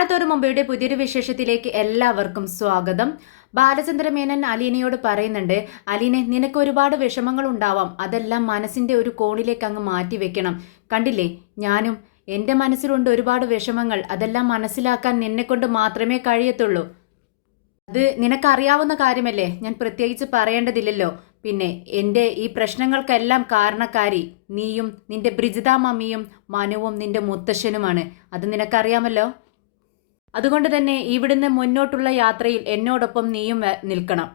മഴത്തോരു മുമ്പയുടെ പുതിയൊരു വിശേഷത്തിലേക്ക് എല്ലാവർക്കും സ്വാഗതം. ബാലചന്ദ്ര മേനൻ അലീനയോട് പറയുന്നുണ്ട്, അലീനെ നിനക്ക് ഒരുപാട് വിഷമങ്ങൾ ഉണ്ടാവാം, അതെല്ലാം മനസ്സിന്റെ ഒരു കോണിലേക്ക് അങ്ങ് മാറ്റി വെക്കണം. കണ്ടില്ലേ, ഞാനും എൻ്റെ മനസ്സിലുണ്ട് ഒരുപാട് വിഷമങ്ങൾ, അതെല്ലാം മനസ്സിലാക്കാൻ നിന്നെ കൊണ്ട് മാത്രമേ കഴിയത്തുള്ളൂ. അത് നിനക്കറിയാവുന്ന കാര്യമല്ലേ, ഞാൻ പ്രത്യേകിച്ച് പറയേണ്ടതില്ലല്ലോ. പിന്നെ എൻ്റെ ഈ പ്രശ്നങ്ങൾക്കെല്ലാം കാരണക്കാരി നീയും നിന്റെ ബ്രിജിത മമ്മിയും മനുവും നിന്റെ മുത്തശ്ശനുമാണ്. അത് നിനക്കറിയാമല്ലോ. അതുകൊണ്ട് തന്നെ ഇവിടുന്ന് മുന്നോട്ടുള്ള യാത്രയിൽ എന്നോടൊപ്പം നീയും നിൽക്കണം.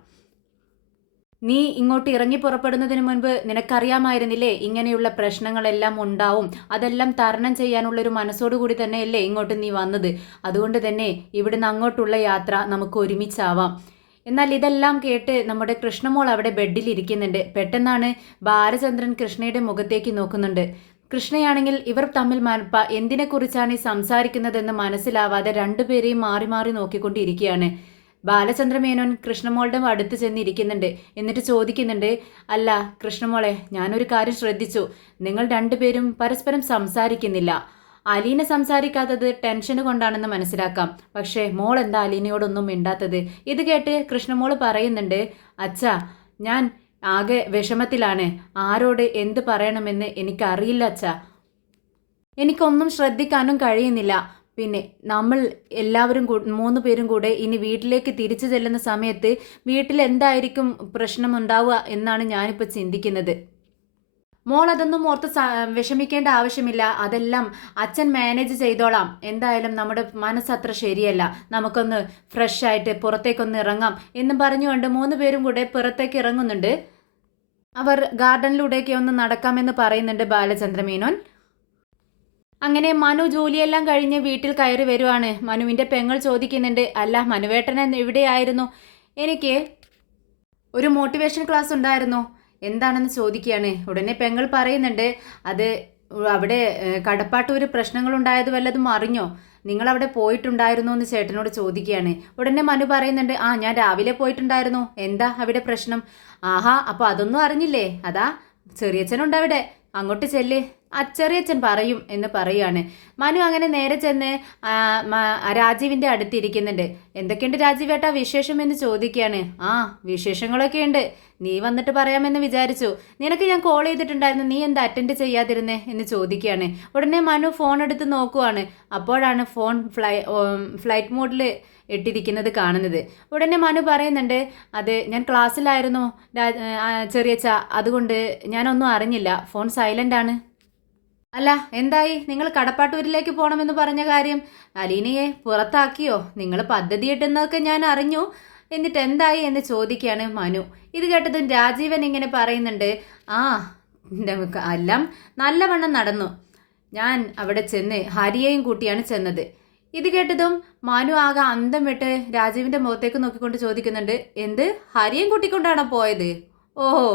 നീ ഇങ്ങോട്ട് ഇറങ്ങി പുറപ്പെടുന്നതിന് മുൻപ് നിനക്കറിയാമായിരുന്നില്ലേ ഇങ്ങനെയുള്ള പ്രശ്നങ്ങളെല്ലാം ഉണ്ടാവും, അതെല്ലാം തരണം ചെയ്യാനുള്ളൊരു മനസ്സോടുകൂടി തന്നെയല്ലേ ഇങ്ങോട്ട് നീ വന്നത്. അതുകൊണ്ട് തന്നെ ഇവിടുന്ന് അങ്ങോട്ടുള്ള യാത്ര നമുക്ക് ഒരുമിച്ചാവാം. എന്നാൽ ഇതെല്ലാം കേട്ട് നമ്മുടെ കൃഷ്ണമോൾ അവിടെ ബെഡിലിരിക്കുന്നുണ്ട്. പെട്ടെന്നാണ് ബാലചന്ദ്രൻ കൃഷ്ണയുടെ മുഖത്തേക്ക് നോക്കുന്നുണ്ട്. കൃഷ്ണയാണെങ്കിൽ ഇവർ തമ്മിൽ എന്തിനെക്കുറിച്ചാണ് ഈ സംസാരിക്കുന്നതെന്ന് മനസ്സിലാവാതെ രണ്ടുപേരെയും മാറി മാറി നോക്കിക്കൊണ്ടിരിക്കുകയാണ്. ബാലചന്ദ്രമേനോൻ കൃഷ്ണമോളുടെ അടുത്ത് ചെന്നിരിക്കുന്നുണ്ട്. എന്നിട്ട് ചോദിക്കുന്നുണ്ട്, അല്ല കൃഷ്ണമോളെ, ഞാനൊരു കാര്യം ശ്രദ്ധിച്ചു, നിങ്ങൾ രണ്ടുപേരും പരസ്പരം സംസാരിക്കുന്നില്ല. അലീന സംസാരിക്കാത്തത് ടെൻഷന് കൊണ്ടാണെന്ന് മനസ്സിലാക്കാം, പക്ഷേ മോൾ എന്താ അലീനയോടൊന്നും മിണ്ടാത്തത്? ഇത് കേട്ട് കൃഷ്ണമോള് പറയുന്നുണ്ട്, അച്ഛാ ഞാൻ ആകെ വിഷമത്തിലാണ്, ആരോട് എന്ത് പറയണമെന്ന് എനിക്കറിയില്ല അച്ഛാ, എനിക്കൊന്നും ശ്രദ്ധിക്കാനും കഴിയുന്നില്ല. പിന്നെ നമ്മൾ എല്ലാവരും മൂന്ന് പേരും കൂടെ ഇനി വീട്ടിലേക്ക് തിരിച്ചു ചെല്ലുന്ന സമയത്ത് വീട്ടിൽ എന്തായിരിക്കും പ്രശ്നമുണ്ടാവുക എന്നാണ് ഞാനിപ്പോൾ ചിന്തിക്കുന്നത്. മോൾ അതൊന്നും ഓർത്ത് വിഷമിക്കേണ്ട ആവശ്യമില്ല, അതെല്ലാം അച്ഛൻ മാനേജ് ചെയ്തോളാം. എന്തായാലും നമ്മുടെ മനസ്സത്ര ശരിയല്ല, നമുക്കൊന്ന് ഫ്രഷ് ആയിട്ട് പുറത്തേക്കൊന്ന് ഇറങ്ങാം എന്നും പറഞ്ഞുകൊണ്ട് മൂന്ന് പേരും കൂടെ പുറത്തേക്ക് ഇറങ്ങുന്നുണ്ട്. അവർ ഗാർഡനിലൂടെയൊക്കെ ഒന്ന് നടക്കാമെന്ന് പറയുന്നുണ്ട് ബാലചന്ദ്രമേനോൻ. അങ്ങനെ മനു ജോലിയെല്ലാം കഴിഞ്ഞ് വീട്ടിൽ കയറി വരുവാണ്. മനുവിൻ്റെ പെങ്ങൾ ചോദിക്കുന്നുണ്ട്, അല്ല മനുവേട്ടൻ എവിടെയായിരുന്നു? എനിക്ക് ഒരു മോട്ടിവേഷൻ ക്ലാസ് ഉണ്ടായിരുന്നു, എന്താണെന്ന് ചോദിക്കുകയാണ്. ഉടനെ പെങ്ങൾ പറയുന്നുണ്ട്, അത് അവിടെ കടപ്പാട്ടൂർ പ്രശ്നങ്ങളുണ്ടായത് വല്ലതും അറിഞ്ഞോ? നിങ്ങൾ അവിടെ പോയിട്ടുണ്ടായിരുന്നോ എന്ന് ചേട്ടനോട് ചോദിക്കുകയാണ്. ഉടനെ മനു പറയുന്നുണ്ട്, ആ ഞാൻ രാവിലെ പോയിട്ടുണ്ടായിരുന്നു, എന്താ അവിടെ പ്രശ്നം? ആഹാ, അപ്പോൾ അതൊന്നും അറിഞ്ഞില്ലേ? അതാ ചെറിയച്ഛനുണ്ട് അവിടെ, അങ്ങോട്ട് ചെല്ല്, ചെറിയച്ഛൻ പറയും എന്ന് പറയുകയാണ്. മനു അങ്ങനെ നേരെ ചെന്ന് രാജീവിൻ്റെ അടുത്തിരിക്കുന്നുണ്ട്. എന്തൊക്കെയുണ്ട് രാജീവേട്ടാ വിശേഷം എന്ന് ചോദിക്കുകയാണ്. ആ വിശേഷങ്ങളൊക്കെ ഉണ്ട്, നീ വന്നിട്ട് പറയാമെന്ന് വിചാരിച്ചു, നിനക്ക് ഞാൻ കോൾ ചെയ്തിട്ടുണ്ടായിരുന്നു, നീ എന്താ അറ്റൻഡ് ചെയ്യാതിരുന്നേ എന്ന് ചോദിക്കുകയാണ്. ഉടനെ മനു ഫോൺ എടുത്ത് നോക്കുവാണ്. അപ്പോഴാണ് ഫോൺ ഫ്ലൈറ്റ് മോഡിൽ ഇട്ടിരിക്കുന്നത് കാണുന്നത്. ഉടനെ മനു പറയുന്നുണ്ട്, അത് ഞാൻ ക്ലാസ്സിലായിരുന്നു ചെറിയച്ച, അതുകൊണ്ട് ഞാനൊന്നും അറിഞ്ഞില്ല, ഫോൺ സൈലൻ്റ് ആണ്. അല്ല എന്തായി, നിങ്ങൾ കടപ്പാട്ടൂരിലേക്ക് പോകണമെന്ന് പറഞ്ഞ കാര്യം അലീനയെ പുറത്താക്കിയോ? നിങ്ങൾ പദ്ധതി ഇട്ടെന്നൊക്കെ ഞാൻ അറിഞ്ഞു, എന്നിട്ട് എന്തായി എന്ന് ചോദിക്കുകയാണ് മനു. ഇത് കേട്ടതും രാജീവൻ ഇങ്ങനെ പറയുന്നുണ്ട്, ആ എല്ലാം നല്ലവണ്ണം നടന്നു, ഞാൻ അവിടെ ചെന്ന് ഹരിയെയും കൂട്ടിയാണ് ചെന്നത്. ഇത് കേട്ടതും മനു ആകെ അന്തം വിട്ട് രാജീവിൻ്റെ മുഖത്തേക്ക് നോക്കിക്കൊണ്ട് ചോദിക്കുന്നുണ്ട്, എന്ത് ഹരിയും കൂട്ടിക്കൊണ്ടാണോ പോയത്? ഓഹോ,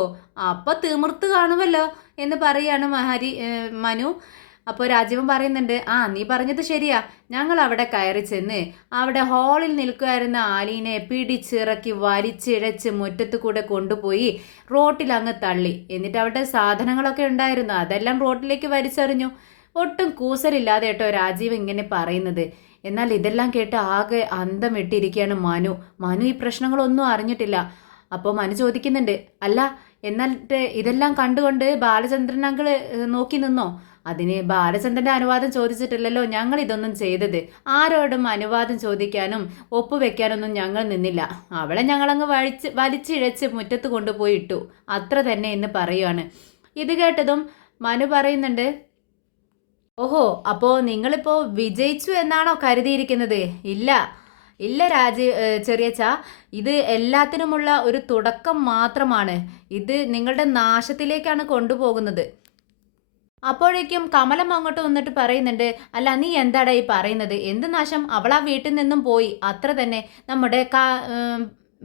അപ്പോൾ തിമിർത്ത് കാണുമല്ലോ എന്ന് പറയാണ് മനു. അപ്പോൾ രാജീവൻ പറയുന്നുണ്ട്, ആ നീ പറഞ്ഞത് ശരിയാ, ഞങ്ങൾ അവിടെ കയറി ചെന്ന് അവിടെ ഹാളിൽ നിൽക്കുമായിരുന്ന ആലീനെ പിടിച്ചിറക്കി വലിച്ചിഴച്ച് മുറ്റത്ത് കൂടെ കൊണ്ടുപോയി റോട്ടിൽ അങ്ങ് തള്ളി. എന്നിട്ട് അവിടെ സാധനങ്ങളൊക്കെ ഉണ്ടായിരുന്നു, അതെല്ലാം റോട്ടിലേക്ക് വലിച്ചെറിഞ്ഞു. ഒട്ടും കൂസലില്ലാതെ കേട്ടോ രാജീവ് ഇങ്ങനെ പറയുന്നത്. എന്നാൽ ഇതെല്ലാം കേട്ട് ആകെ അന്തം വിട്ടിരിക്കുകയാണ് മനു ഈ പ്രശ്നങ്ങളൊന്നും അറിഞ്ഞിട്ടില്ല. അപ്പോൾ മനു ചോദിക്കുന്നുണ്ട്, അല്ല എന്നിട്ട് ഇതെല്ലാം കണ്ടുകൊണ്ട് ബാലചന്ദ്രൻ അങ്കിള് നോക്കി നിന്നോ? അതിന് ബാലചന്ദ്രൻ്റെ അനുവാദം ചോദിച്ചിട്ടില്ലല്ലോ ഞങ്ങൾ ഇതൊന്നും ചെയ്തത്, ആരോടും അനുവാദം ചോദിക്കാനും ഒപ്പുവെക്കാനൊന്നും ഞങ്ങൾ നിന്നില്ല, അവളെ ഞങ്ങളങ്ങ് വലിച്ചിഴച്ച് മുറ്റത്ത് കൊണ്ടുപോയി ഇട്ടു, അത്ര തന്നെ എന്ന് പറയുകയാണ്. ഇത് കേട്ടതും മനു പറയുന്നുണ്ട്, ഓഹോ, അപ്പോൾ നിങ്ങളിപ്പോൾ വിജയിച്ചു എന്നാണോ കരുതിയിരിക്കുന്നത്? ഇല്ല ഇല്ല ചെറിയച്ച, ഇത് എല്ലാത്തിനുമുള്ള ഒരു തുടക്കം മാത്രമാണ്, ഇത് നിങ്ങളുടെ നാശത്തിലേക്കാണ് കൊണ്ടുപോകുന്നത്. അപ്പോഴേക്കും കമലം അങ്ങോട്ട് വന്നിട്ട് പറയുന്നുണ്ട്, അല്ല നീ എന്താടാ ഈ പറയുന്നത്? എന്ത് നാശം? അവൾ ആ വീട്ടിൽ നിന്നും പോയി, അത്ര തന്നെ. നമ്മുടെ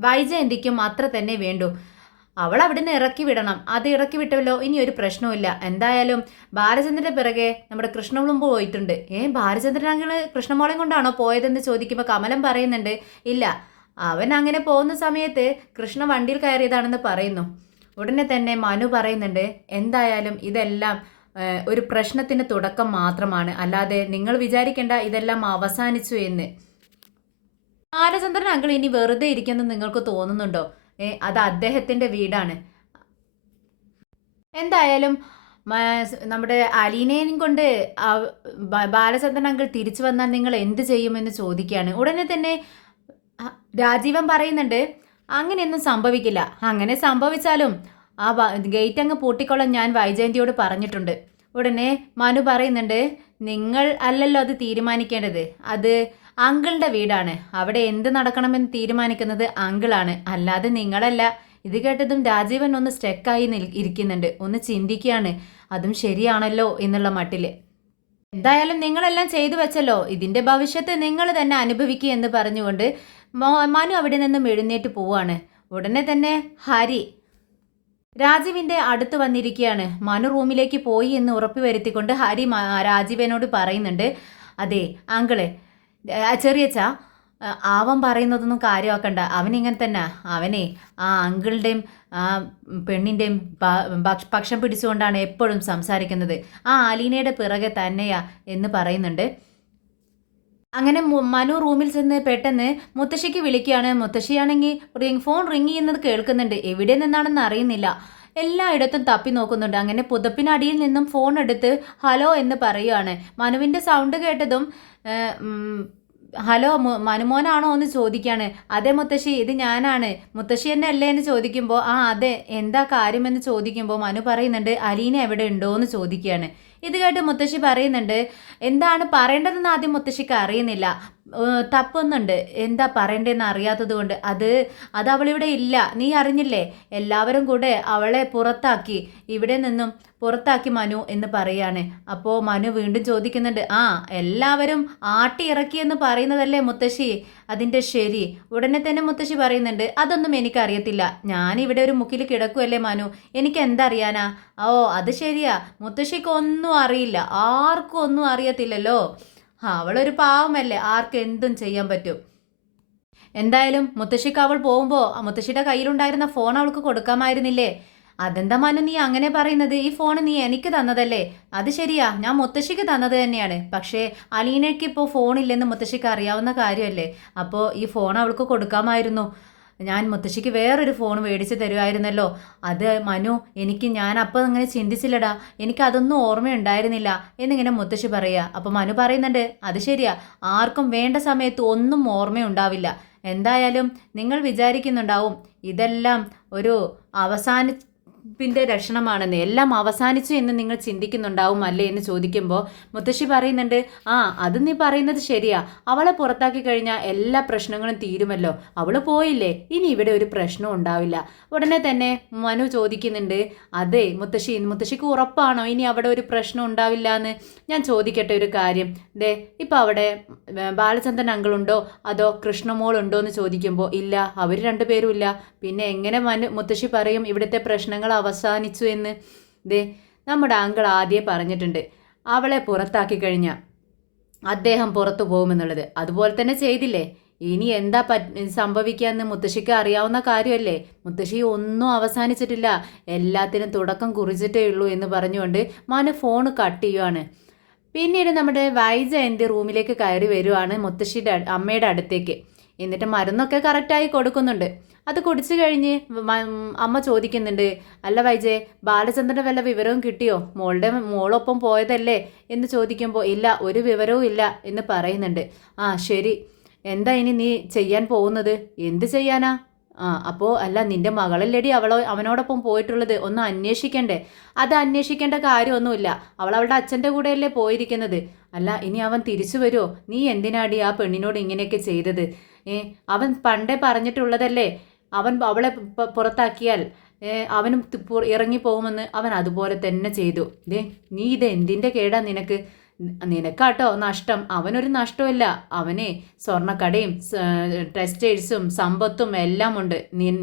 വൈജയന്തിക്കും അത്ര തന്നെ വേണ്ടു, അവൾ അവിടുന്ന് ഇറക്കി വിടണം. അത് ഇറക്കി വിട്ടല്ലോ, ഇനി ഒരു പ്രശ്നവുമില്ല. എന്തായാലും ബാലചന്ദ്രൻ്റെ പിറകെ നമ്മുടെ കൃഷ്ണമുളും പോയിട്ടുണ്ട്. ബാലചന്ദ്രൻ അങ്ങനെ കൃഷ്ണമോളെ കൊണ്ടാണോ പോയതെന്ന് ചോദിക്കുമ്പോൾ കമലം പറയുന്നുണ്ട്, ഇല്ല, അവൻ അങ്ങനെ പോകുന്ന സമയത്ത് കൃഷ്ണ വണ്ടിയിൽ കയറിയതാണെന്ന് പറയുന്നു. ഉടനെ തന്നെ മനു പറയുന്നുണ്ട്, എന്തായാലും ഇതെല്ലാം ഒരു പ്രശ്നത്തിന് തുടക്കം മാത്രമാണ്. അല്ലാതെ നിങ്ങൾ വിചാരിക്കേണ്ട ഇതെല്ലാം അവസാനിച്ചു എന്ന്. ബാലചന്ദ്രൻ അങ്കിൾ ഇനി വെറുതെ ഇരിക്കുമെന്ന് നിങ്ങൾക്ക് തോന്നുന്നുണ്ടോ? അത് അദ്ദേഹത്തിന്റെ വീടാണ്. എന്തായാലും നമ്മുടെ അലീനയും കൊണ്ട് ബാലചന്ദ്രൻ അങ്കിൾ തിരിച്ചു വന്നാൽ നിങ്ങൾ എന്ത് ചെയ്യുമെന്ന് ചോദിക്കുകയാണ്. ഉടനെ തന്നെ രാജീവൻ പറയുന്നുണ്ട്, അങ്ങനെയൊന്നും സംഭവിക്കില്ല. അങ്ങനെ സംഭവിച്ചാലും ആ ഗേറ്റ് അങ്ങ് പൂട്ടിക്കൊള്ളാൻ ഞാൻ വൈജയന്തിയോട് പറഞ്ഞിട്ടുണ്ട്. ഉടനെ മനു പറയുന്നുണ്ട്, നിങ്ങൾ അല്ലല്ലോ അത് തീരുമാനിക്കേണ്ടത്, അത് അങ്കിളുടെ വീടാണ്. അവിടെ എന്ത് നടക്കണമെന്ന് തീരുമാനിക്കുന്നത് അങ്കിളാണ്, അല്ലാതെ നിങ്ങളല്ല. ഇത് കേട്ടതും രാജീവൻ ഒന്ന് സ്റ്റെക്കായി ഇരിക്കുന്നുണ്ട്, ഒന്ന് ചിന്തിക്കുകയാണ്. അതും ശരിയാണല്ലോ എന്നുള്ള മട്ടില്. എന്തായാലും നിങ്ങളെല്ലാം ചെയ്തു വെച്ചല്ലോ, ഇതിന്റെ ഭവിഷ്യത്ത് നിങ്ങൾ തന്നെ അനുഭവിക്കുക എന്ന് പറഞ്ഞുകൊണ്ട് മനു അവിടെ നിന്നും എഴുന്നേറ്റ് പോവാണ്. ഉടനെ തന്നെ ഹരി രാജീവിന്റെ അടുത്ത് വന്നിരിക്കുകയാണ്. മനു റൂമിലേക്ക് പോയി എന്ന് ഉറപ്പ് വരുത്തിക്കൊണ്ട് ഹരി രാജീവനോട് പറയുന്നുണ്ട്, അതെ അങ്കിള് ചെറിയച്ച, അവൻ പറയുന്നതൊന്നും കാര്യമാക്കണ്ട. അവനിങ്ങനെ തന്നെ. അവനെ ആ അങ്കിളുടെയും ആ പെണ്ണിൻ്റെയും പക്ഷം പിടിച്ചുകൊണ്ടാണ് എപ്പോഴും സംസാരിക്കുന്നത്. ആ അലീനയുടെ പിറകെ തന്നെയാ എന്ന് പറയുന്നുണ്ട്. അങ്ങനെ മനു റൂമിൽ ചെന്ന് പെട്ടെന്ന് മുത്തശ്ശിക്ക് വിളിക്കുകയാണ്. മുത്തശ്ശിയാണെങ്കിൽ ഫോൺ റിങ് ചെയ്യുന്നത് കേൾക്കുന്നുണ്ട്. എവിടെ നിന്നാണെന്ന് അറിയുന്നില്ല. എല്ലായിടത്തും തപ്പി നോക്കുന്നുണ്ട്. അങ്ങനെ പുതപ്പിനടിയിൽ നിന്നും ഫോൺ എടുത്ത് ഹലോ എന്ന് പറയുകയാണ്. മനുവിൻ്റെ സൗണ്ട് കേട്ടതും ഹലോ മനുമോനാണോ എന്ന് ചോദിക്കുകയാണ്. അതെ മുത്തശ്ശി, ഇത് ഞാനാണ്. മുത്തശ്ശി തന്നെ അല്ലേ എന്ന് ചോദിക്കുമ്പോൾ ആ അതെ, എന്താ കാര്യമെന്ന് ചോദിക്കുമ്പോൾ മനു പറയുന്നുണ്ട്, അലീന എവിടെ ഉണ്ടോ എന്ന് ചോദിക്കുകയാണ്. ഇത് കേട്ട് മുത്തശ്ശി പറയുന്നുണ്ട്, എന്താണ് പറയേണ്ടതെന്ന് ആദ്യം മുത്തശ്ശിക്ക് അറിയുന്നില്ല. തപ്പൊന്നുണ്ട്, എന്താ പറയേണ്ടതെന്ന് അറിയാത്തത് കൊണ്ട്. അത് അവളിവിടെ ഇല്ല, നീ അറിഞ്ഞില്ലേ? എല്ലാവരും കൂടെ അവളെ പുറത്താക്കി, ഇവിടെ നിന്നും പുറത്താക്കി മനു എന്ന് പറയാണ്. അപ്പോൾ മനു വീണ്ടും ചോദിക്കുന്നുണ്ട്, ആ എല്ലാവരും ആട്ടി ഇറക്കിയെന്ന് പറയുന്നതല്ലേ മുത്തശ്ശി അതിൻ്റെ ശരി? ഉടനെ തന്നെ മുത്തശ്ശി പറയുന്നുണ്ട്, അതൊന്നും എനിക്കറിയത്തില്ല. ഞാനിവിടെ ഒരു മുക്കിൽ കിടക്കുമല്ലേ മനു, എനിക്ക് എന്തറിയാനാ? ഓ അത് ശരിയാ, മുത്തശ്ശിക്ക് ഒന്നും അറിയില്ല, ആർക്കും ഒന്നും അറിയത്തില്ലല്ലോ. അവളൊരു പാവമല്ലേ, ആർക്ക് എന്തും ചെയ്യാൻ പറ്റും. എന്തായാലും മുത്തശ്ശിക്ക് അവൾ പോകുമ്പോൾ മുത്തശ്ശിയുടെ കയ്യിലുണ്ടായിരുന്ന ഫോൺ അവൾക്ക് കൊടുക്കാമായിരുന്നില്ലേ? അതെന്താ മനു നീ അങ്ങനെ പറയുന്നത്? ഈ ഫോൺ നീ എനിക്ക് തന്നതല്ലേ? അത് ശരിയാ, ഞാൻ മുത്തശ്ശിക്ക് തന്നത് തന്നെയാണ്. പക്ഷേ അലീനയ്ക്ക് ഇപ്പോൾ ഫോണില്ലെന്ന് മുത്തശ്ശിക്ക് അറിയാവുന്ന കാര്യമല്ലേ? അപ്പോൾ ഈ ഫോൺ അവൾക്ക് കൊടുക്കാമായിരുന്നു. ഞാൻ മുത്തശ്ശിക്ക് വേറൊരു ഫോൺ മേടിച്ച് തരുമായിരുന്നല്ലോ. അത് മനു, ഞാൻ അപ്പോൾ അങ്ങനെ ചിന്തിച്ചില്ലടാ, എനിക്കതൊന്നും ഓർമ്മയുണ്ടായിരുന്നില്ല എന്നിങ്ങനെ മുത്തശ്ശി പറയുക. അപ്പോൾ മനു പറയുന്നുണ്ട്, അത് ശരിയാ, ആർക്കും വേണ്ട സമയത്ത് ഒന്നും ഓർമ്മയുണ്ടാവില്ല. എന്തായാലും നിങ്ങൾ വിചാരിക്കുന്നുണ്ടാവും ഇതെല്ലാം ഒരു അവസാനത്തിൻ്റെ ലക്ഷണമാണെന്ന്, എല്ലാം അവസാനിച്ചു എന്ന് നിങ്ങൾ ചിന്തിക്കുന്നുണ്ടാവും അല്ലേ എന്ന് ചോദിക്കുമ്പോൾ മുത്തശ്ശി പറയുന്നുണ്ട്, ആ അത് നീ പറയുന്നത് ശരിയാ, അവളെ പുറത്താക്കി കഴിഞ്ഞാൽ എല്ലാ പ്രശ്നങ്ങളും തീരുമല്ലോ. അവൾ പോയില്ലേ, ഇനി ഇവിടെ ഒരു പ്രശ്നവും ഉണ്ടാവില്ല. ഉടനെ തന്നെ മനു ചോദിക്കുന്നുണ്ട്, അതെ മുത്തശ്ശിക്ക് ഉറപ്പാണോ ഇനി അവിടെ ഒരു പ്രശ്നം ഉണ്ടാവില്ല എന്ന്? ഞാൻ ചോദിക്കട്ടെ ഒരു കാര്യം, ഇപ്പം അവിടെ ബാലചന്ദ്രൻ അങ്കിളുണ്ടോ അതോ കൃഷ്ണമോളുണ്ടോ എന്ന് ചോദിക്കുമ്പോൾ ഇല്ല, അവർ രണ്ടുപേരും ഇല്ല. പിന്നെ എങ്ങനെ മുത്തശ്ശി പറയും ഇവിടുത്തെ പ്രശ്നങ്ങൾ അവസാനിച്ചു എന്ന്? നമ്മുടെ അങ്കിൾ ആദ്യമേ പറഞ്ഞിട്ടുണ്ട്, അവളെ പുറത്താക്കി കഴിഞ്ഞാൽ അദ്ദേഹം പുറത്തു പോകുമെന്നുള്ളത്. അതുപോലെ തന്നെ ചെയ്തില്ലേ? ഇനി എന്താ സംഭവിക്കാന്ന് മുത്തശ്ശിക്ക് അറിയാവുന്ന കാര്യമല്ലേ? മുത്തശ്ശി ഒന്നും അവസാനിച്ചിട്ടില്ല, എല്ലാത്തിനും തുടക്കം കുറിച്ചിട്ടേ ഉള്ളൂ എന്ന് പറഞ്ഞുകൊണ്ട് മനു ഫോൺ കട്ട് ചെയ്യുവാണ്. പിന്നീട് നമ്മുടെ വൈജയന്തി റൂമിലേക്ക് കയറി വരുവാണ് മുത്തശ്ശിയുടെ അമ്മയുടെ അടുത്തേക്ക്. എന്നിട്ട് മരുന്നൊക്കെ കറക്റ്റായി കൊടുക്കുന്നുണ്ട്. അത് കുടിച്ചു കഴിഞ്ഞ് അമ്മ ചോദിക്കുന്നുണ്ട്, അല്ല വൈജയ്, ബാലചന്ദ്രൻ്റെ വല്ല വിവരവും കിട്ടിയോ? മോളൊപ്പം പോയതല്ലേ എന്ന് ചോദിക്കുമ്പോൾ ഇല്ല, ഒരു വിവരവും ഇല്ല എന്ന് പറയുന്നുണ്ട്. ആ ശരി, എന്താ ഇനി നീ ചെയ്യാൻ പോകുന്നത്? എന്ത് ചെയ്യാനാ? അപ്പോൾ അല്ല, നിന്റെ മകളല്ലേടി അവനോടൊപ്പം പോയിട്ടുള്ളത്, ഒന്ന് അന്വേഷിക്കണ്ടേ? അത് അന്വേഷിക്കേണ്ട കാര്യമൊന്നുമില്ല, അവളുടെ അച്ഛൻ്റെ കൂടെയല്ലേ പോയിരിക്കുന്നത്. അല്ല, ഇനി അവൻ തിരിച്ചു വരുമോ? നീ എന്തിനാടി ആ പെണ്ണിനോട് ഇങ്ങനെയൊക്കെ ചെയ്തത്? അവൻ പണ്ടേ പറഞ്ഞിട്ടുള്ളതല്ലേ, അവളെ പുറത്താക്കിയാൽ അവനും ഇറങ്ങിപ്പോകുമെന്ന്. അവൻ അതുപോലെ തന്നെ ചെയ്തു. നീ ഇത് എന്തിൻ്റെ കേടാ നിനക്ക്? നിനക്കാട്ടോ നഷ്ടം, അവനൊരു നഷ്ടമില്ല. അവനെ സ്വർണ്ണക്കടയും ടെക്സ്റ്റൈൽസും സമ്പത്തും എല്ലാം ഉണ്ട്.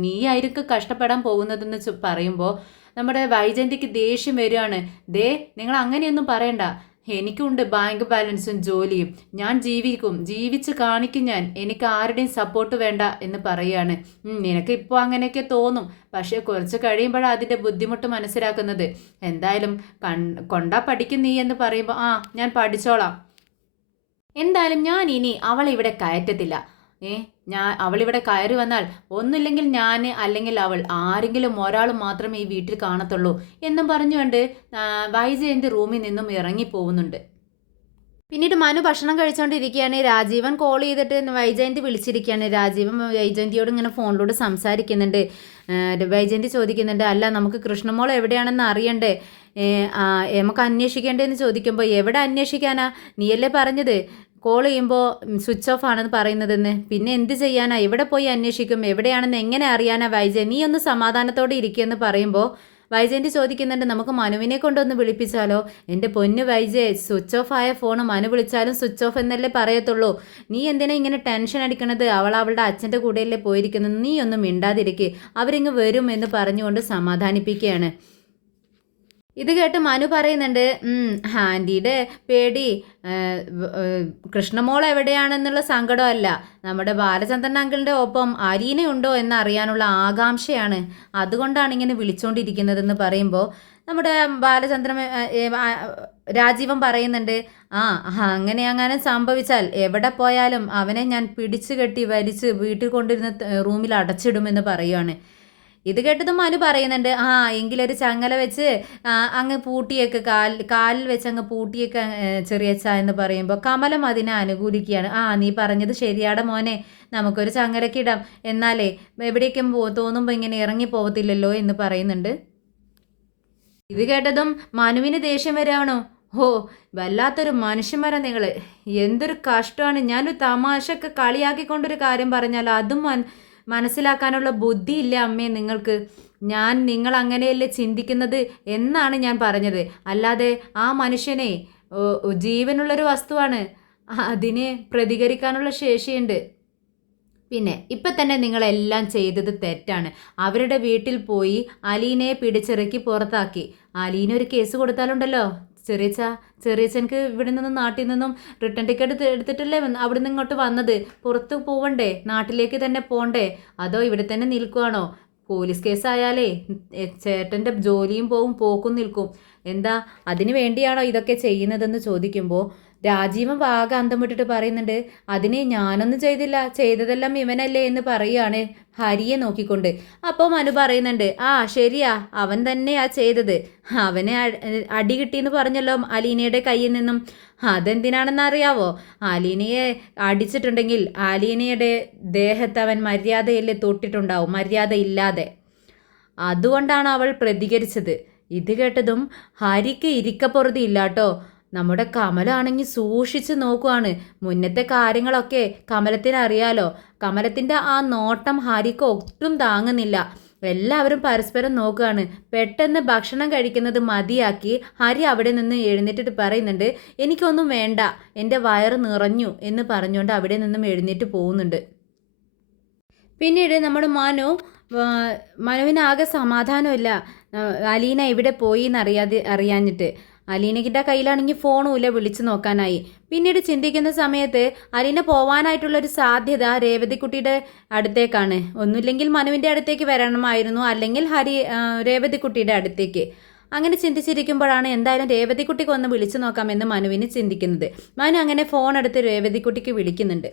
നീയായിരിക്കും കഷ്ടപ്പെടാൻ പോകുന്നതെന്ന് പറയുമ്പോൾ നമ്മുടെ വൈജയന്തിക്ക് ദേഷ്യം വരികയാണ്. നിങ്ങൾ അങ്ങനെയൊന്നും പറയണ്ട, എനിക്കുണ്ട് ബാങ്ക് ബാലൻസും ജോലിയും. ഞാൻ ജീവിക്കും, ജീവിച്ച് കാണിക്കും ഞാൻ. എനിക്ക് ആരുടെയും സപ്പോർട്ട് വേണ്ട എന്ന് പറയാണ്. നിനക്ക് ഇപ്പോൾ അങ്ങനെയൊക്കെ തോന്നും, പക്ഷേ കുറച്ച് കഴിയുമ്പോഴാണ് അതിൻ്റെ ബുദ്ധിമുട്ട് മനസ്സിലാക്കുന്നത്. എന്തായാലും കൊണ്ടാ പഠിക്കും നീ എന്ന് പറയുമ്പോൾ ഞാൻ പഠിച്ചോളാം. എന്തായാലും ഞാൻ ഇനി അവളെ ഇവിടെ കയറ്റത്തില്ല. അവളിവിടെ കയറി വന്നാൽ ഒന്നുമില്ലെങ്കിൽ ഞാൻ അല്ലെങ്കിൽ അവൾ ആരെങ്കിലും ഒരാൾ മാത്രമേ ഈ വീട്ടിൽ കാണത്തുള്ളൂ എന്നും പറഞ്ഞുകൊണ്ട് വൈജയന്തി റൂമിൽ നിന്നും ഇറങ്ങി പോകുന്നുണ്ട്. പിന്നീട് മനു ഭക്ഷണം കഴിച്ചുകൊണ്ടിരിക്കുകയാണ്. രാജീവൻ കോൾ ചെയ്തിട്ട് വൈജയന്തി വിളിച്ചിരിക്കുകയാണ്. രാജീവൻ വൈജയന്തിയോട് ഇങ്ങനെ ഫോണിലൂടെ സംസാരിക്കുന്നുണ്ട്. വൈജയന്തി ചോദിക്കുന്നുണ്ട്, അല്ല നമുക്ക് കൃഷ്ണമോൾ എവിടെയാണെന്ന് അറിയണ്ടേ, നമുക്ക് അന്വേഷിക്കേണ്ടതെന്ന് ചോദിക്കുമ്പോൾ എവിടെ അന്വേഷിക്കാനാ, നീയല്ലേ പറഞ്ഞത് കോൾ ചെയ്യുമ്പോൾ സ്വിച്ച് ഓഫ് ആണെന്ന് പറയുന്നതെന്ന്. പിന്നെ എന്ത് ചെയ്യാനാ, എവിടെ പോയി അന്വേഷിക്കും, എവിടെയാണെന്ന് എങ്ങനെ അറിയാനാ വൈജയൻ, നീ ഒന്ന് സമാധാനത്തോടെ ഇരിക്കുമെന്ന് പറയുമ്പോൾ വൈജയന്തി ചോദിക്കുന്നുണ്ട്, നമുക്ക് മനുവിനെ കൊണ്ടൊന്ന് വിളിപ്പിച്ചാലോ. എൻ്റെ പൊന്നു വൈജയ്, സ്വിച്ച് ഓഫ് ആയ ഫോൺ മനു വിളിച്ചാലും സ്വിച്ച് ഓഫ് എന്നല്ലേ പറയത്തുള്ളൂ. നീ എന്തിനാ ഇങ്ങനെ ടെൻഷൻ അടിക്കണത്, അവളുടെ അച്ഛൻ്റെ കൂടെയല്ലേ പോയിരിക്കുന്നത്, നീ ഒന്നും മിണ്ടാതിരിക്കുക, അവരിങ്ങ് വരും എന്ന് പറഞ്ഞുകൊണ്ട് സമാധാനിപ്പിക്കുകയാണ്. ഇത് കേട്ട് മനു പറയുന്നുണ്ട്, ആൻറ്റിയുടെ പേടി കൃഷ്ണമോൾ എവിടെയാണെന്നുള്ള സങ്കടമല്ല, നമ്മുടെ ബാലചന്ദ്രൻ അങ്കിളിൻ്റെ ഒപ്പം അലീനയുണ്ടോ എന്നറിയാനുള്ള ആകാംക്ഷയാണ്, അതുകൊണ്ടാണ് ഇങ്ങനെ വിളിച്ചുകൊണ്ടിരിക്കുന്നതെന്ന് പറയുമ്പോൾ നമ്മുടെ ബാലചന്ദ്രൻ രാജീവൻ പറയുന്നുണ്ട്, അങ്ങനെ സംഭവിച്ചാൽ എവിടെ പോയാലും അവനെ ഞാൻ പിടിച്ചു കെട്ടി വലിച്ച് വീട്ടിൽ കൊണ്ടിരുന്ന് റൂമിൽ അടച്ചിടുമെന്ന് പറയുവാണ്. ഇത് കേട്ടതും മനു പറയുന്നുണ്ട്, എങ്കിലൊരു ചങ്ങല വെച്ച് അങ്ങ് പൂട്ടിയേക്ക്, കാലിൽ വെച്ച് അങ്ങ് പൂട്ടിയേക്ക് ചെറിയച്ച എന്ന് പറയുമ്പോൾ കമലം അതിനെ അനുകൂലിക്കുകയാണ്. നീ പറഞ്ഞത് ശരിയാടെ മോനെ, നമുക്കൊരു ചങ്ങലക്കിടാം, എന്നാലേ എവിടേക്കും തോന്നുമ്പോൾ ഇങ്ങനെ ഇറങ്ങി പോകത്തില്ലല്ലോ എന്ന് പറയുന്നുണ്ട്. ഇത് കേട്ടതും മനുവിന് ദേഷ്യം വരാണോ, വല്ലാത്തൊരു മനുഷ്യന്മാരാ നിങ്ങൾ, എന്തൊരു കഷ്ടമാണ്, ഞാനൊരു തമാശക്ക് കളിയാക്കിക്കൊണ്ടൊരു കാര്യം പറഞ്ഞാൽ അതും മനസ്സിലാക്കാനുള്ള ബുദ്ധിയില്ല അമ്മേ നിങ്ങൾക്ക്, ഞാൻ നിങ്ങൾ അങ്ങനെയല്ലേ ചിന്തിക്കുന്നത് എന്നാണ് ഞാൻ പറഞ്ഞത്, അല്ലാതെ ആ മനുഷ്യനെ ജീവനുള്ളൊരു വസ്തുവാണ്, അതിനെ പ്രതികരിക്കാനുള്ള ശേഷിയുണ്ട്. പിന്നെ ഇപ്പം തന്നെ നിങ്ങളെല്ലാം ചെയ്തത് തെറ്റാണ്. അവരുടെ വീട്ടിൽ പോയി അലീനയെ പിടിച്ചിറക്കി പുറത്താക്കി. അലീന ഒരു കേസ് കൊടുത്താലുണ്ടല്ലോ, ചെറിയച്ഛനക്ക് ഇവിടെ നിന്നും നാട്ടിൽ നിന്നും റിട്ടേൺ ടിക്കറ്റ് എടുത്തിട്ടല്ലേ അവിടെ നിന്ന് ഇങ്ങോട്ട് വന്നത്, പുറത്ത് പോവണ്ടേ, നാട്ടിലേക്ക് തന്നെ പോണ്ടേ, അതോ ഇവിടെ തന്നെ നിൽക്കുവാണോ? പോലീസ് കേസായാലേ ചേട്ടൻ്റെ ജോലിയും പോവും, പോക്കും നിൽക്കും. എന്താ അതിന് വേണ്ടിയാണോ ഇതൊക്കെ ചെയ്യുന്നതെന്ന് ചോദിക്കുമ്പോൾ രാജീവൻ വാഗ അന്തം വിട്ടിട്ട് പറയുന്നുണ്ട്, അതിനെ ഞാനൊന്നും ചെയ്തില്ല, ചെയ്തതെല്ലാം ഇവനല്ലേ എന്ന് പറയുകയാണ് ഹരിയെ നോക്കിക്കൊണ്ട്. അപ്പോൾ മനു പറയുന്നുണ്ട്, ശരിയാ, അവൻ തന്നെയാ ചെയ്തത്, അവനെ അടി കിട്ടിയെന്ന് പറഞ്ഞല്ലോ അലീനയുടെ കയ്യിൽ നിന്നും. അതെന്തിനാണെന്ന് അറിയാവോ, അലീനയെ അടിച്ചിട്ടുണ്ടെങ്കിൽ അലീനയുടെ ദേഹത്ത് അവൻ മര്യാദയല്ലേ തൊട്ടിട്ടുണ്ടാവും, മര്യാദ ഇല്ലാതെ, അതുകൊണ്ടാണ് അവൾ പ്രതികരിച്ചത്. ഇത് കേട്ടതും ഹരിക്ക് ഇരിക്കപ്പുറതി ഇല്ലാട്ടോ. നമ്മുടെ കമലാണെങ്കിൽ സൂക്ഷിച്ച് നോക്കുവാണ്. മുന്നത്തെ കാര്യങ്ങളൊക്കെ കമലത്തിന് അറിയാലോ. കമലത്തിൻ്റെ ആ നോട്ടം ഹരിക്ക് ഒട്ടും താങ്ങുന്നില്ല. എല്ലാവരും പരസ്പരം നോക്കുകയാണ്. പെട്ടെന്ന് ഭക്ഷണം കഴിക്കുന്നത് മതിയാക്കി ഹരി അവിടെ നിന്ന് എഴുന്നേറ്റിട്ട് പറയുന്നുണ്ട്, എനിക്കൊന്നും വേണ്ട, എൻ്റെ വയറ് നിറഞ്ഞു എന്ന് പറഞ്ഞുകൊണ്ട് അവിടെ നിന്നും എഴുന്നേറ്റ് പോകുന്നുണ്ട്. പിന്നീട് നമ്മുടെ മനുവിനാകെ സമാധാനമില്ല, അലീന എവിടെ പോയി അറിയാഞ്ഞിട്ട്. അലീനക്കിൻ്റെ കയ്യിലാണെങ്കിൽ ഫോണും ഇല്ല വിളിച്ചു നോക്കാനായി. പിന്നീട് ചിന്തിക്കുന്ന സമയത്ത് അലീന പോവാനായിട്ടുള്ളൊരു സാധ്യത രേവതിക്കുട്ടിയുടെ അടുത്തേക്കാണ്. ഒന്നുമില്ലെങ്കിൽ മനുവിൻ്റെ അടുത്തേക്ക് വരണമായിരുന്നു, അല്ലെങ്കിൽ രേവതിക്കുട്ടിയുടെ അടുത്തേക്ക്. അങ്ങനെ ചിന്തിച്ചിരിക്കുമ്പോഴാണ് എന്തായാലും രേവതിക്കുട്ടിക്ക് ഒന്ന് വിളിച്ചു നോക്കാമെന്ന് മനുവിന് ചിന്തിക്കുന്നത്. മനു അങ്ങനെ ഫോൺ എടുത്ത് രേവതിക്കുട്ടിക്ക് വിളിക്കുന്നുണ്ട്.